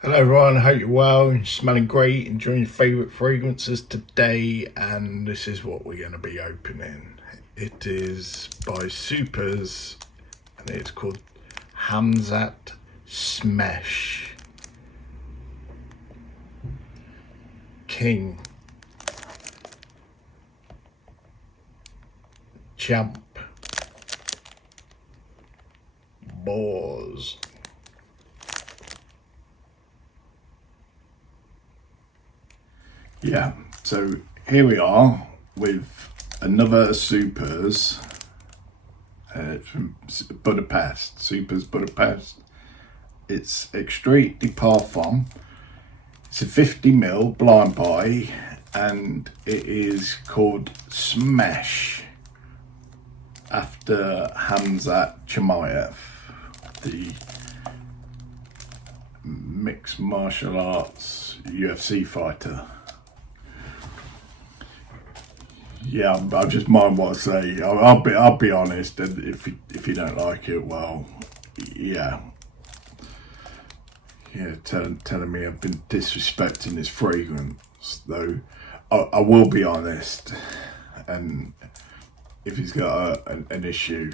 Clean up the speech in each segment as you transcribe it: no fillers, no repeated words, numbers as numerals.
Hello everyone, I hope you're well and smelling great, enjoying your favourite fragrances today, and this is what we're going to be opening. It is by Superz and it's called KHAMZAT Smesh. King. Champ. Boars. Yeah, so here we are with another Superz from Budapest, Superz Budapest. It's Extrait de Parfum. It's a 50ml blind buy and it is called Smesh after Khamzat Chimaev, the mixed martial arts UFC fighter. Yeah, I just mind what I say. I'll be honest, and if you don't like it, well, yeah, telling me I've been disrespecting this fragrance. Though I will be honest, and if he's got an issue,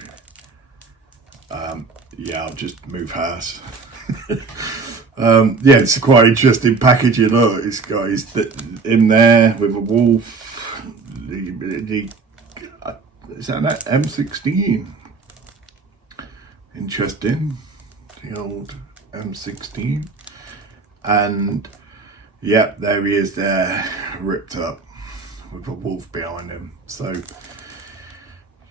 yeah, I'll just move house. Yeah, it's quite interesting packaging. Look, it's got in there with a wolf. Is that M16? Interesting, the old M16, and yeah, there he is there, ripped up with a wolf behind him. So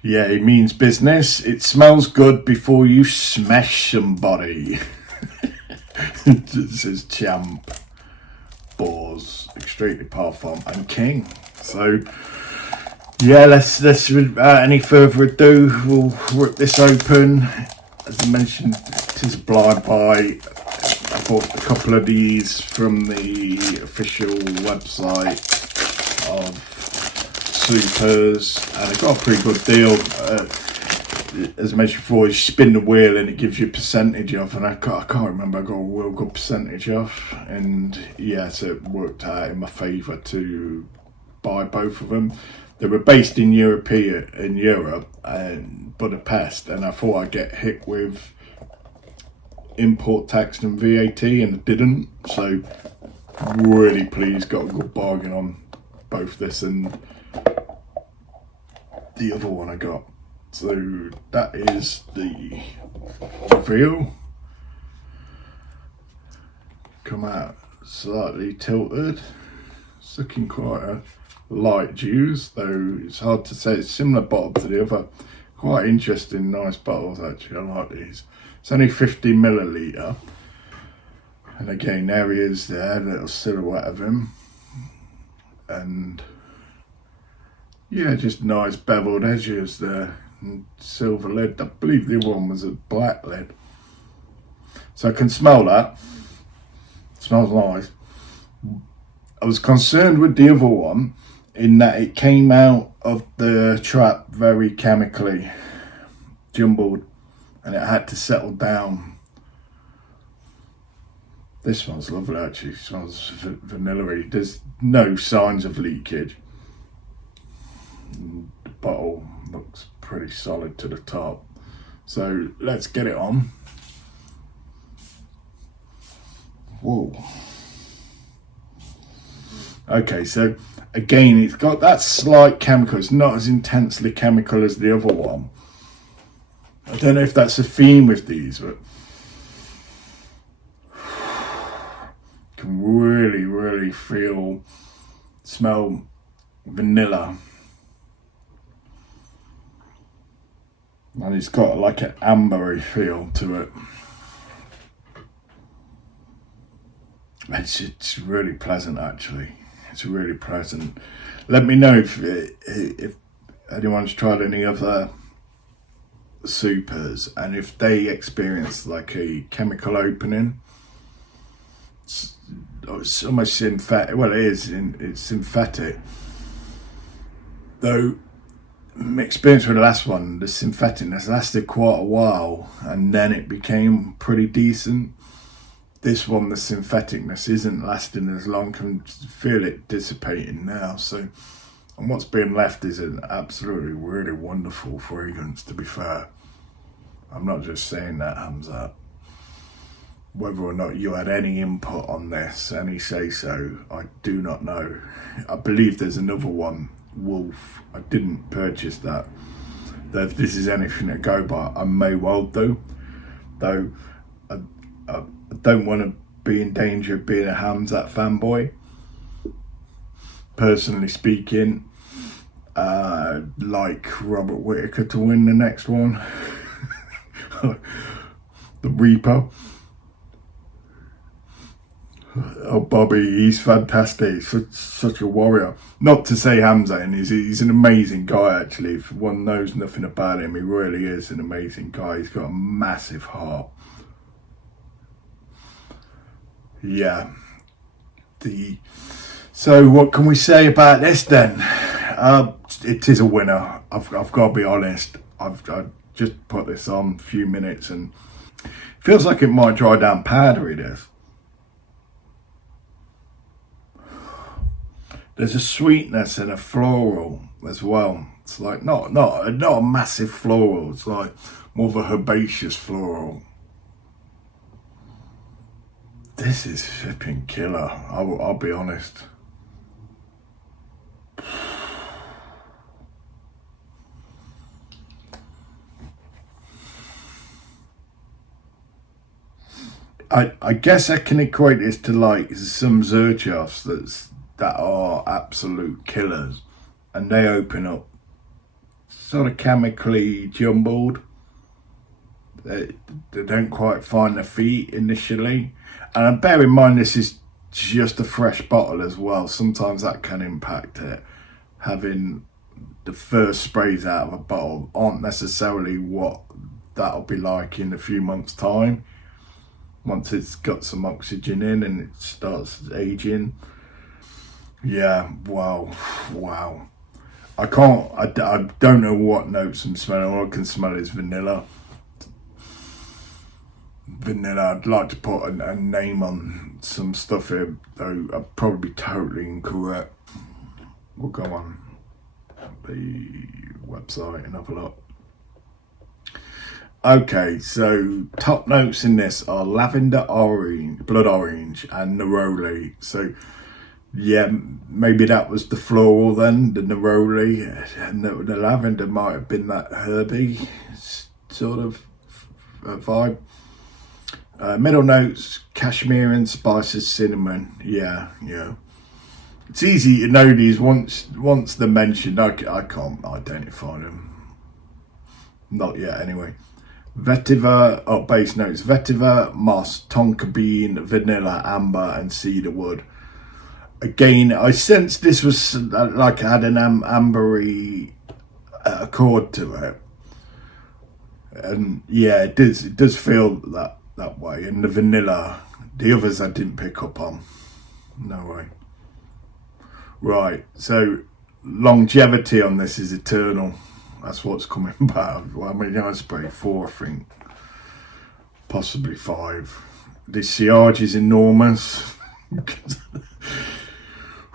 yeah, it means business. It smells good before you smash somebody. It says champ, boars, Extrait de Parfum, and king. So yeah, let's without any further ado, we'll rip this open. As I mentioned, it is a blind buy. I bought a couple of these from the official website of Superz, and I got a pretty good deal. As I mentioned before, you spin the wheel and it gives you a percentage off, and I can't remember, I got a real good percentage off, and yeah, so it worked out in my favour to buy both of them. They were based in Europe and Budapest, and I thought I'd get hit with import tax and VAT, and I didn't. So really pleased, got a good bargain on both this and the other one I got. So that is the reveal. Come out slightly tilted. It's looking quite a light juice, though it's hard to say. It's similar bottle to the other. Quite interesting, nice bottles actually. I like these. It's only 50ml, and again, there he is there, little silhouette of him, and yeah, just nice beveled edges there, and silver lid. I believe the other one was a black lid, so I can smell that. It smells nice. I was concerned with the other one in that it came out of the trap very chemically jumbled and it had to settle down. This smells lovely actually. It smells vanilla-y. There's no signs of leakage. The bottle looks pretty solid to the top. So let's get it on. Whoa. Okay, so again, it's got that slight chemical. It's not as intensely chemical as the other one. I don't know if that's a theme with these, but you can really smell vanilla. And it's got like an ambery feel to it. It's really pleasant actually. It's really pleasant. Let me know if anyone's tried any other Superz and if they experience like a chemical opening. It's almost synthetic. Well, it is. It's synthetic. Though my experience with the last one, the syntheticness lasted quite a while, and then it became pretty decent. this one, the syntheticness isn't lasting as long. I can feel it dissipating now. So, and what's being left is an absolutely really wonderful fragrance, to be fair. I'm not just saying that, HAMZAT. Whether or not you had any input on this, any say so, I do not know. I believe there's another one, Wolf. I didn't purchase that. Though if this is anything to go by, I may well do. Though I don't want to be in danger of being a HAMZAT fanboy. Personally speaking, like Robert Whittaker to win the next one. The Reaper. Oh, Bobby, he's fantastic. Such a warrior. Not to say HAMZAT, he's an amazing guy, actually. If one knows nothing about him, he really is an amazing guy. He's got a massive heart. Yeah. So what can we say about this then? It is a winner. I've got to be honest. I've just put this on a few minutes and it feels like it might dry down powdery, this. There's a sweetness and a floral as well. It's like not a massive floral. It's like more of a herbaceous floral. This is flipping killer. I'll be honest. I guess I can equate this to like some Xerchofs that are absolute killers, and they open up sort of chemically jumbled. They don't quite find their feet initially, and bear in mind this is just a fresh bottle as well. Sometimes that can impact it. Having the first sprays out of a bottle aren't necessarily what that'll be like in a few months' time, once it's got some oxygen in and it starts aging. Yeah, wow. I don't know what notes I'm smelling. All I can smell is vanilla. I'd like to put a name on some stuff here, though I'd probably be totally incorrect. We'll go on the website and have a look. Okay, so top notes in this are lavender, orange, blood orange, and neroli. So yeah, maybe that was the floral then, the neroli, and the lavender might have been that herby sort of vibe. Middle notes, Cashmeran, spices, cinnamon. Yeah. It's easy to know these once they're mentioned. I can't identify them. Not yet, anyway. Vetiver, base notes, Vetiver, moss, tonka bean, vanilla, amber, and cedarwood. Again, I sensed this was like it had an ambery accord to it, and yeah, it does feel that way. And the vanilla, the others I didn't pick up on. No way. Right, so longevity on this is eternal. That's what's coming back. Well, I mean, I sprayed 4, I think, possibly 5. This sillage is enormous.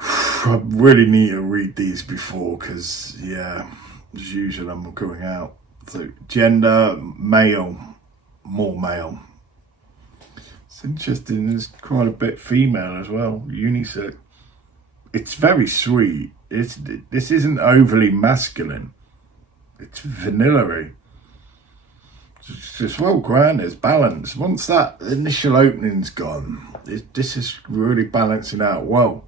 I really need to read these before, because yeah, as usual I'm going out. So gender, male, more male. It's interesting, there's quite a bit female as well, unisex. It's very sweet. This isn't overly masculine. It's vanilla-y. It's well grounded, it's balanced. Once that initial opening's gone, this is really balancing out well.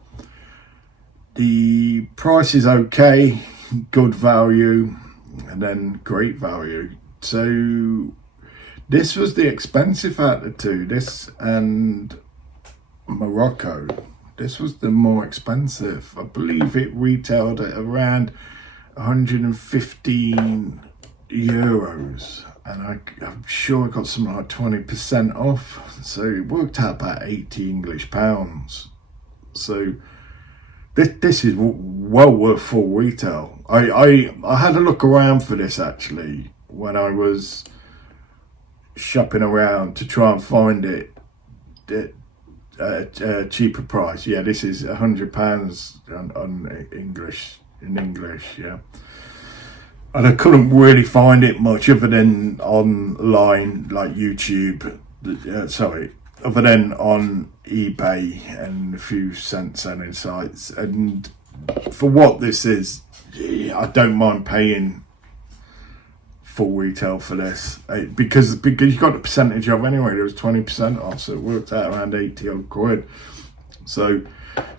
The price is okay, good value, and then great value. So this was the expensive out of the two, this and Morocco. This was the more expensive. I believe it retailed at around 115 euros, and I'm sure I got something like 20% off, so it worked out about 80 English pounds. So this is well worth full retail. I had a look around for this actually when I was shopping around to try and find it. cheaper price. Yeah, this is £100 on English, in English, yeah. And I couldn't really find it much other than online, like YouTube, other than on eBay and a few cent selling sites. And for what this is, I don't mind paying full retail for this, because you got the percentage off anyway. There was 20% off, so it worked out around 80 odd quid. So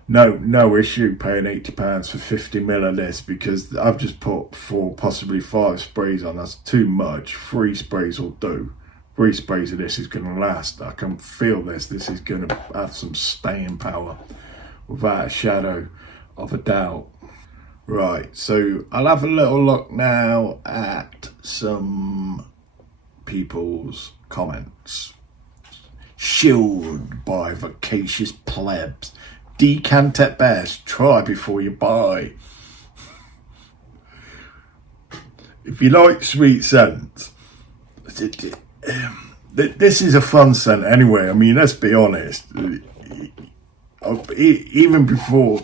no issue paying £80 for 50ml of this, because I've just put 4, possibly 5 sprays on. That's too much. 3 sprays will do. 3 sprays of this is going to last. I can feel this is going to have some staying power without a shadow of a doubt. Right, so I'll have a little look now at some people's comments. Shielded by vocacious plebs. Decant at best, try before you buy. If you like sweet scents, this is a fun scent anyway. I mean, let's be honest. Even before,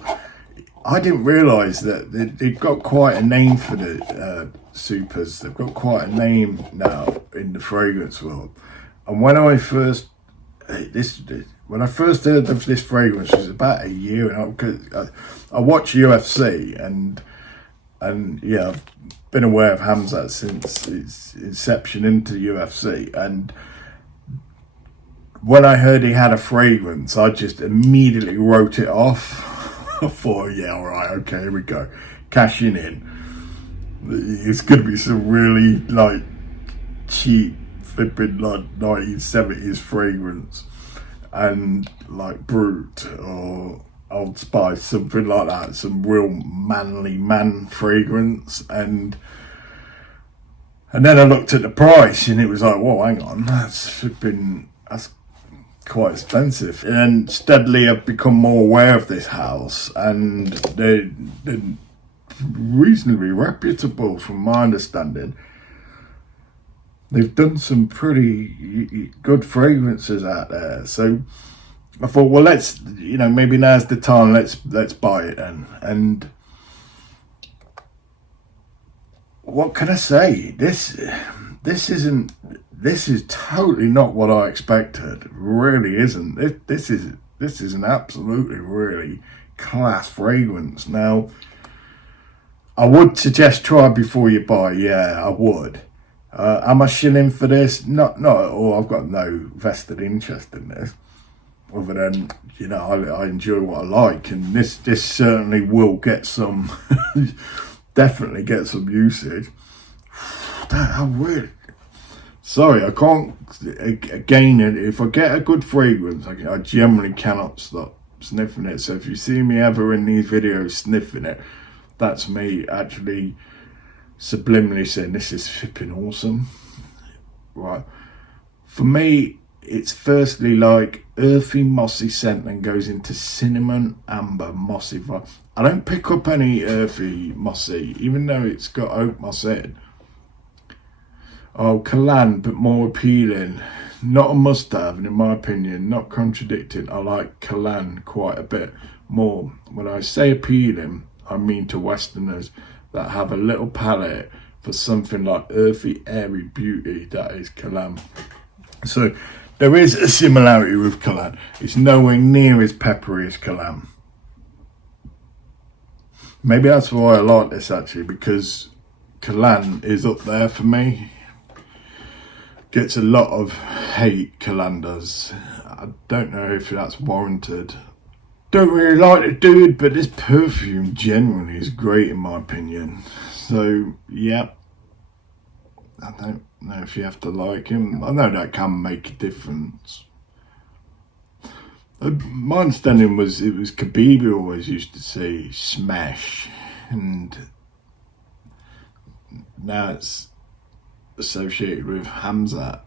I didn't realise that they've got quite a name for the Superz. They've got quite a name now in the fragrance world. And when I first heard of this fragrance, it was about a year, and I watch UFC and yeah, I've been aware of KHAMZAT since its inception into UFC. And when I heard he had a fragrance, I just immediately wrote it off. I thought, yeah, all right, okay, here we go, cashing in. It's gonna be some really like cheap flipping like 1970s fragrance, and like Brut or Old Spice, something like that, some real manly man fragrance. And then I looked at the price, and it was like, whoa, hang on, that's quite expensive. And steadily I've become more aware of this house, and they're reasonably reputable from my understanding. They've done some pretty good fragrances out there, so I thought, well, let's, maybe now's the time, let's buy it then. And what can I say? This is totally not what I expected. It really isn't. This is an absolutely really class fragrance. Now, I would suggest try before you buy. Yeah, I would. Am I shilling for this? Not at all. I've got no vested interest in this, other than I enjoy what I like, and this certainly will get some, definitely get some usage. I really. Sorry, I can't, again, if I get a good fragrance, I generally cannot stop sniffing it. So if you see me ever in these videos sniffing it, that's me actually subliminally saying this is flipping awesome. Right. For me, it's firstly like earthy, mossy scent, then goes into cinnamon, amber, mossy vibe. I don't pick up any earthy, mossy, even though it's got oak moss in. Oh, Kalan, but more appealing. Not a must-have, and in my opinion, not contradicting. I like Kalan quite a bit more. When I say appealing, I mean to Westerners that have a little palate for something like earthy, airy beauty. That is Kalan. So there is a similarity with Kalan. It's nowhere near as peppery as Kalan. Maybe that's why I like this, actually, because Kalan is up there for me. Gets a lot of hate, Kalan does. I don't know if that's warranted. Don't really like the dude, but this perfume generally is great in my opinion. So, yeah. I don't know if you have to like him. I know that can make a difference. My understanding was it was Khabib who always used to say Smesh, and now it's associated with KHAMZAT.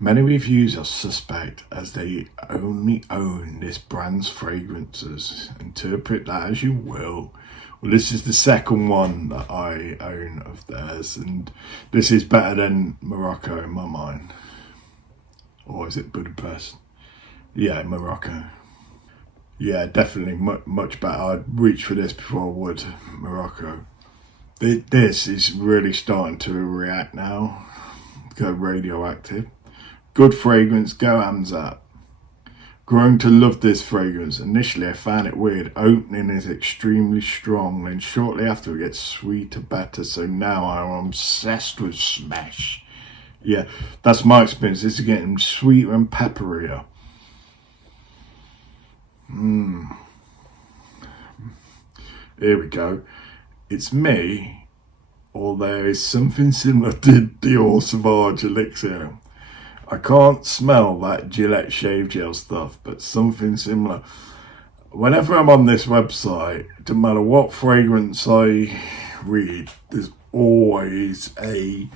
Many reviews are suspect as they only own this brand's fragrances. Interpret that as you will. Well, this is the second one that I own of theirs, and this is better than Morocco in my mind. Or is it Budapest? Yeah, Morocco. Yeah, definitely much better. I'd reach for this before I would Morocco. This is really starting to react now. Go radioactive. Good fragrance, go KHAMZAT. Growing to love this fragrance. Initially I found it weird. Opening is extremely strong, then shortly after it gets sweeter, better. So now I'm obsessed with Smesh. Yeah, that's my experience. This is getting sweeter and pepperier. Here we go. It's me, or there is something similar to Dior Sauvage Elixir. I can't smell that Gillette shave gel stuff, but something similar. Whenever I'm on this website, it doesn't matter what fragrance I read, there's always a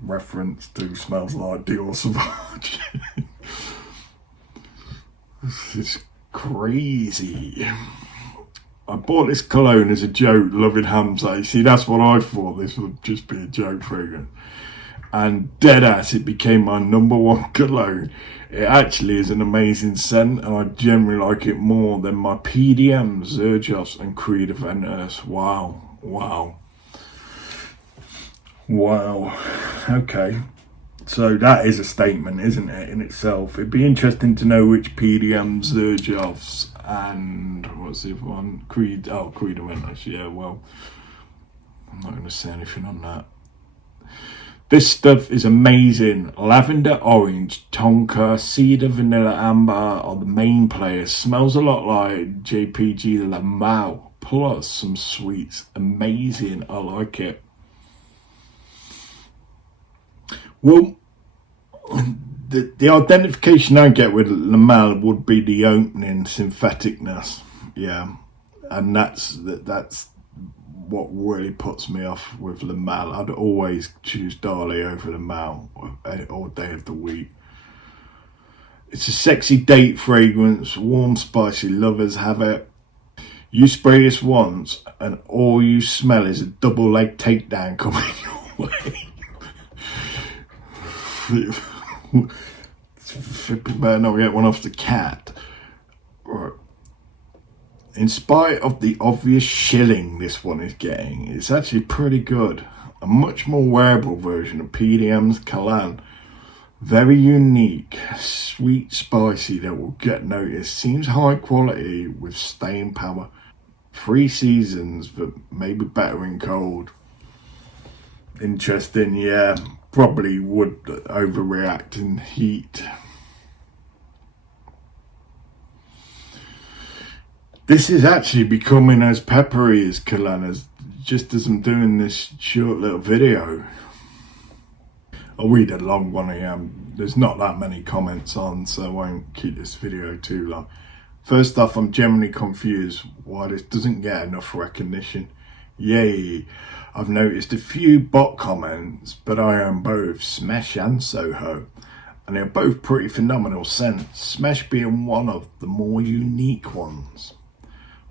reference to smells like Dior Sauvage. This is crazy. I bought this cologne as a joke, loving KHAMZAT. See, that's what I thought. This would just be a joke fragrance. And dead ass, it became my #1 cologne. It actually is an amazing scent, and I generally like it more than my PDM, Zerjos, and Creed Aventus. Wow, wow, wow. Okay, so that is a statement, isn't it, in itself? It'd be interesting to know which PDM, Zerjos, and what's the other one? Creed Aventus. Yeah, well, I'm not going to say anything on that. This stuff is amazing. Lavender, orange, tonka, cedar, vanilla, amber are the main players. Smells a lot like JPG Lamau, plus some sweets. Amazing, I like it. Well, the identification I get with Lamau would be the opening syntheticness. Yeah, and that's what really puts me off with Lamau. I'd always choose Dali over Lamau all day of the week. It's a sexy date fragrance, warm, spicy, lovers have it. You spray this once and all you smell is a double leg takedown coming your way. Better not get one off the cat. Right. In spite of the obvious shilling this one is getting, it's actually pretty good. A much more wearable version of PDM's Kalan. Very unique, sweet, spicy that will get noticed. Seems high quality with staying power. 3 seasons, but maybe better in cold. Interesting, yeah. Probably would overreact in heat. This is actually becoming as peppery as Kalan, just as I'm doing this short little video. I'll read a long one again. There's not that many comments on, so I won't keep this video too long. First off, I'm genuinely confused why this doesn't get enough recognition. Yay! I've noticed a few bot comments, but I own both Smesh and Soho, and they're both pretty phenomenal scents, Smesh being one of the more unique ones.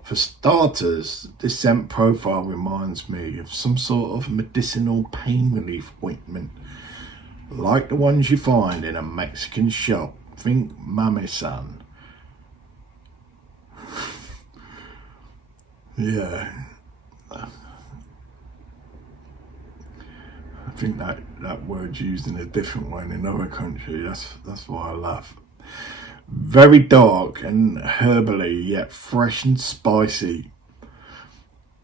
For starters, this scent profile reminds me of some sort of medicinal pain relief ointment, like the ones you find in a Mexican shop. Think Mame-san. Yeah. I think that word's used in a different way in another country. That's why I laugh. Very dark and herbally, yet fresh and spicy.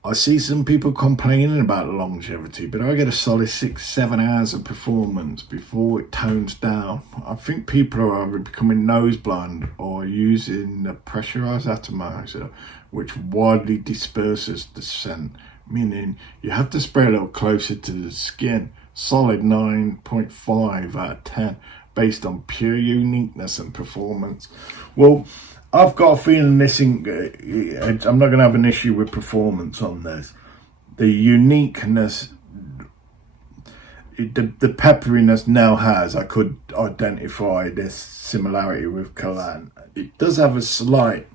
I see some people complaining about longevity, but I get a solid 6-7 hours of performance before it tones down. I think people are either becoming nose blind or using the pressurized atomizer, which widely disperses the scent, meaning you have to spray a little closer to the skin. Solid 9.5 out of 10. Based on pure uniqueness and performance. Well, I've got a feeling I'm not going to have an issue with performance on this. The uniqueness, the pepperiness now has, I could identify this similarity with Kalan. It does have a slight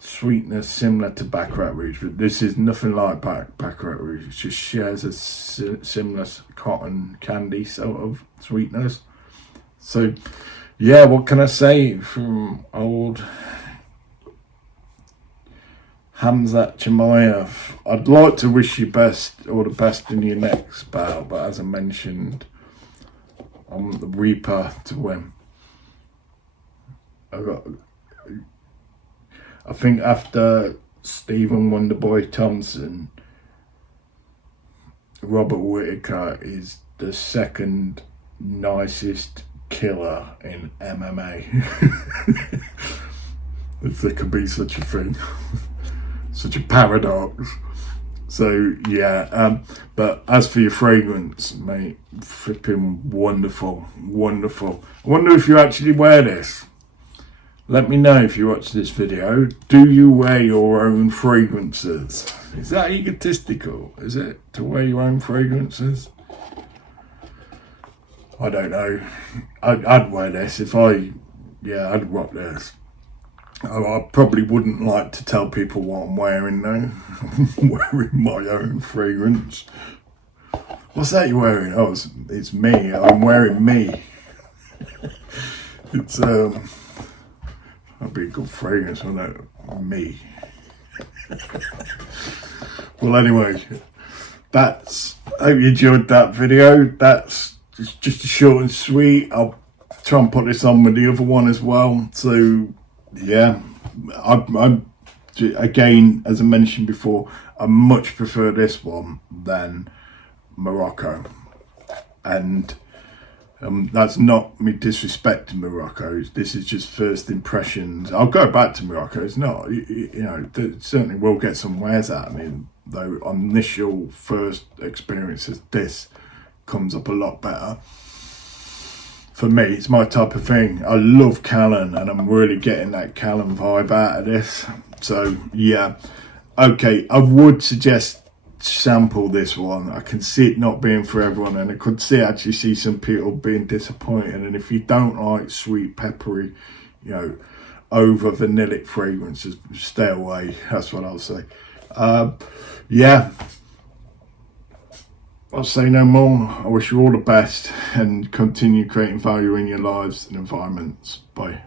sweetness similar to Baccarat Rouge, but this is nothing like Baccarat Rouge. It just shares a similar cotton candy sort of sweetness. So yeah, what can I say from old KHAMZAT Smesh? I'd like to wish you all the best in your next battle, but as I mentioned, I want the Reaper to win. I think after Stephen Wonderboy Thompson, Robert Whittaker is the second nicest killer in MMA. If there could be such a thing. Such a paradox. So yeah, but as for your fragrance, mate, flipping wonderful, wonderful. I wonder if you actually wear this. Let me know if you watch this video. Do you wear your own fragrances? Is that egotistical? Is it to wear your own fragrances? I don't know. I'd wear this if I'd rock this. I probably wouldn't like to tell people what I'm wearing though. I'm wearing my own fragrance. What's that you're wearing? Oh, it's me. I'm wearing me. It's that'd be a good fragrance, wouldn't it? Me. Well, anyway, I hope you enjoyed that video. That's just a short and sweet. I'll try and put this on with the other one as well. So yeah, I'm again, as I mentioned before, I much prefer this one than Morocco, and that's not me disrespecting Morocco. This is just first impressions. I'll go back to Morocco. It's not, you know, certainly will get some wears out of me, though initial first experiences, this comes up a lot better. For me, it's my type of thing. I love Callan, and I'm really getting that Callan vibe out of this. So yeah, okay, I would suggest sample this one. I can see it not being for everyone, and I could actually see some people being disappointed. And if you don't like sweet, peppery, you know, over vanillic fragrances, stay away. That's what I'll say. Yeah, I'll say no more. I wish you all the best and continue creating value in your lives and environments. Bye.